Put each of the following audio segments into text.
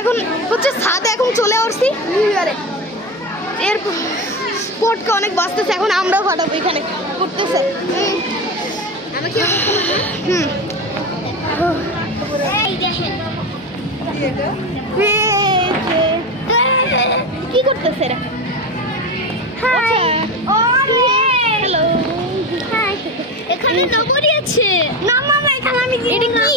এখন হচ্ছে ছাদে এখন চলে আসছি নিউ ইয়ারে। এর পটকা অনেক বাঁচতেছে, এখন আমরাও ফাটাবো এখানে করতেছে। কি করতেছে এরা? হ্যালো, এখানে নবরি আছে না মামা, এখানে আমি এটা কি?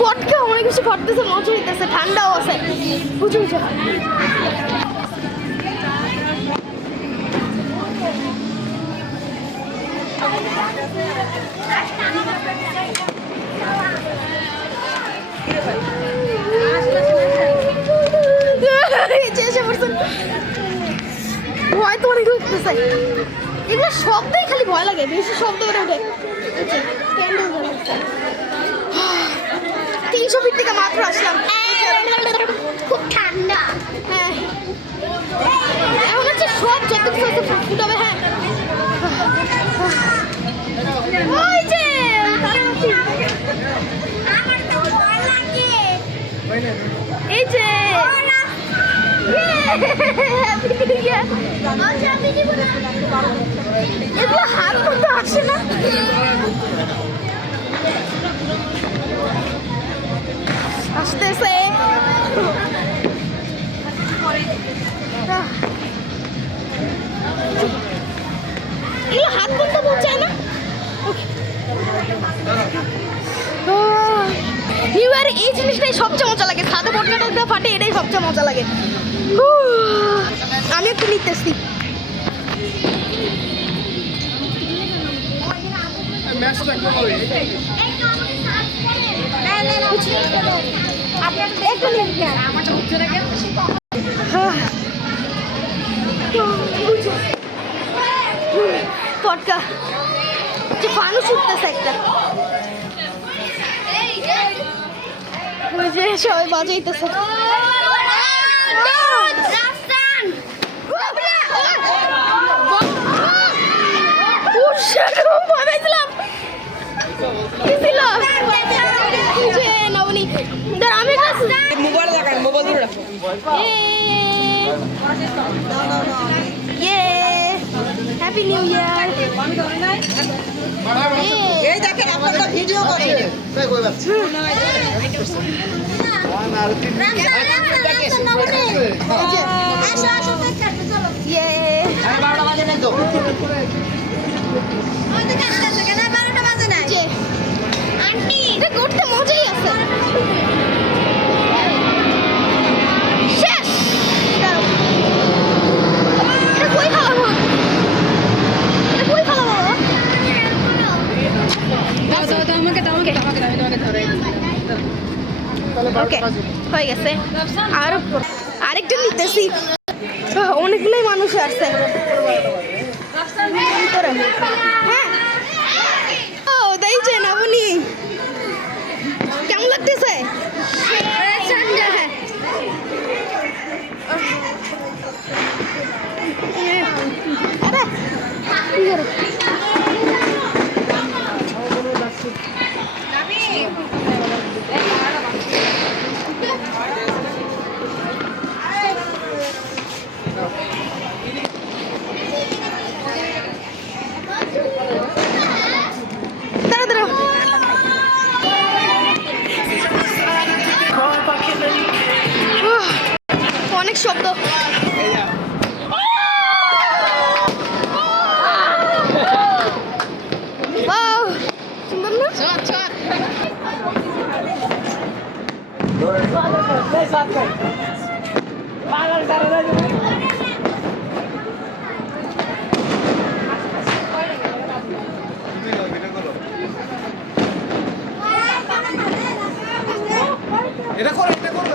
পটকা অনেক কিছু ফাটতেছে, মজা হইতেছে, ঠান্ডাও আছে। বুঝে বুঝে ভয় তো অনেক লাগতেছে। এগুলো শব্দই খালি ভয় লাগে, বেশি শব্দ করে ওঠে। 300 ফিট থেকে মাত্র আসলাম, খুব ঠান্ডা। হ্যাঁ এখন হচ্ছে সব যত ফুটাবে। হ্যাঁ ওই যে আমার তো ভয় লাগে। এই যে এগুলো হাত করতে আসে না। আসতেছে এগুলো হাত করতে পৌঁছায় না। নিউ ইয়ার এই জিনিসটাই সবচেয়ে মজা লাগে, ছাদে পটকা ফাটে, এটাই সবচেয়ে মজা লাগে। আমি একটু নিতেছি। পটকা যে ফানুস উঠতেছে একটা, ওই যে সবাই বাজাইতেছে। Happy new year. এই দেখেন আপনারা ভিডিও করে আন্টি এটা করতে মজাই আছে। শেষ এটা কই খাওয়াবো, এটা কই খাওয়াবো? ওকে হয়ে গেছে। আর আরেকটা নিতেছি, অনেকগুলোই মানুষ আসছে। হ্যাঁ ও দেখছেন আপনি কেমন লাগতেছে? অনেক শব্দ। এটা করো, এটা করো।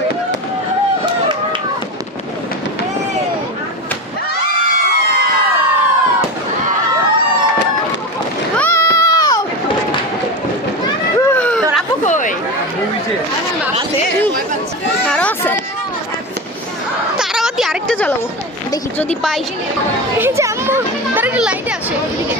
আরো আছে তারাবাতি, আরেকটা জ্বালাবো দেখি যদি পাই। এই যে আম্মু তার একটা লাইটে আসে ওদিকে।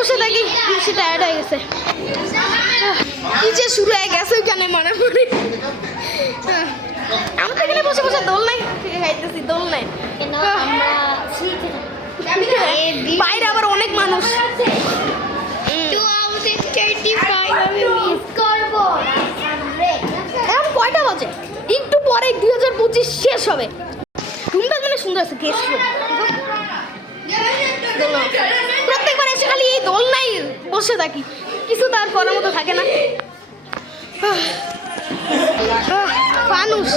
বসে থাকি, বেশি টায়ার্ড হয়ে গেছে। কি যে শুরু হয়ে গেছে ওইখানে মনে পড়ে। আমরা তো এখানে বসে বসে দোল নাই খাইতেছি, দোল নাই। কেন আমরা বাইরে আবার অনেক মানুষ। 2035 আমি মিস করব। এখন কয়টা বাজে? একটু পরে 2025 শেষ হবে। রুমটা মানে সুন্দর আছে, গেস্ট রুম। প্রত্যেকবার এসে খালি এই দোল নাই বসে থাকি, কিছু তার করার মতো থাকে না। ফানুস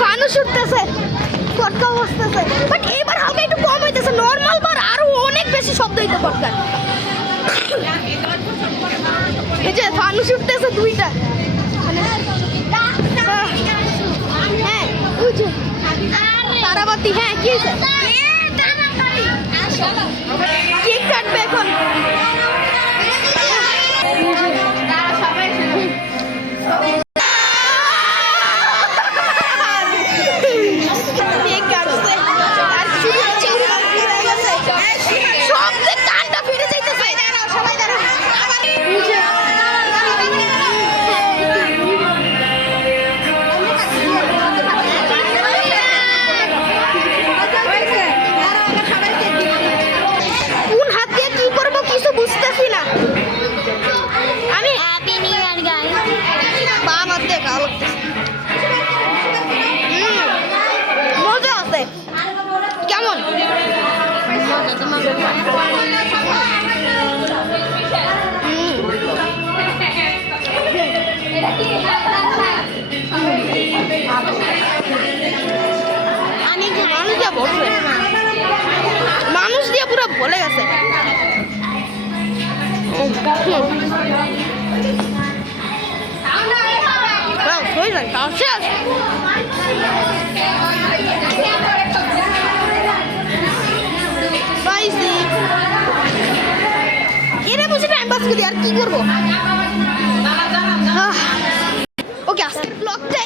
ফানুস উঠতেছে, পটকা বসতেছে, বাট এবার হালকা একটু কম হইতেছে। নর্মাল বার আরো অনেক বেশি শব্দ হইতে পটকা। এই যে ফানুস উঠতেছে দুইটা। হ্যাঁ ওই যে তারাবাতি। হ্যাঁ কি হয়েছে? কেক কাটবে এখন। কেক কাটছে আর শুরু হচ্ছে, শব্দে কানটা ফিরে যাইতেছে। সবাই দাঁড়াও। কোন হাত দিয়ে কি করবো কিছু বুঝতেছি না আমি। Happy new year guys. বাবা দেখা মজা আছে। কেমন মানুষ দিয়ে পুরো ভরে গেছে। এরা বসে টাইম পাস করি, আর কি করবো। ওকে, আজকের ব্লগটা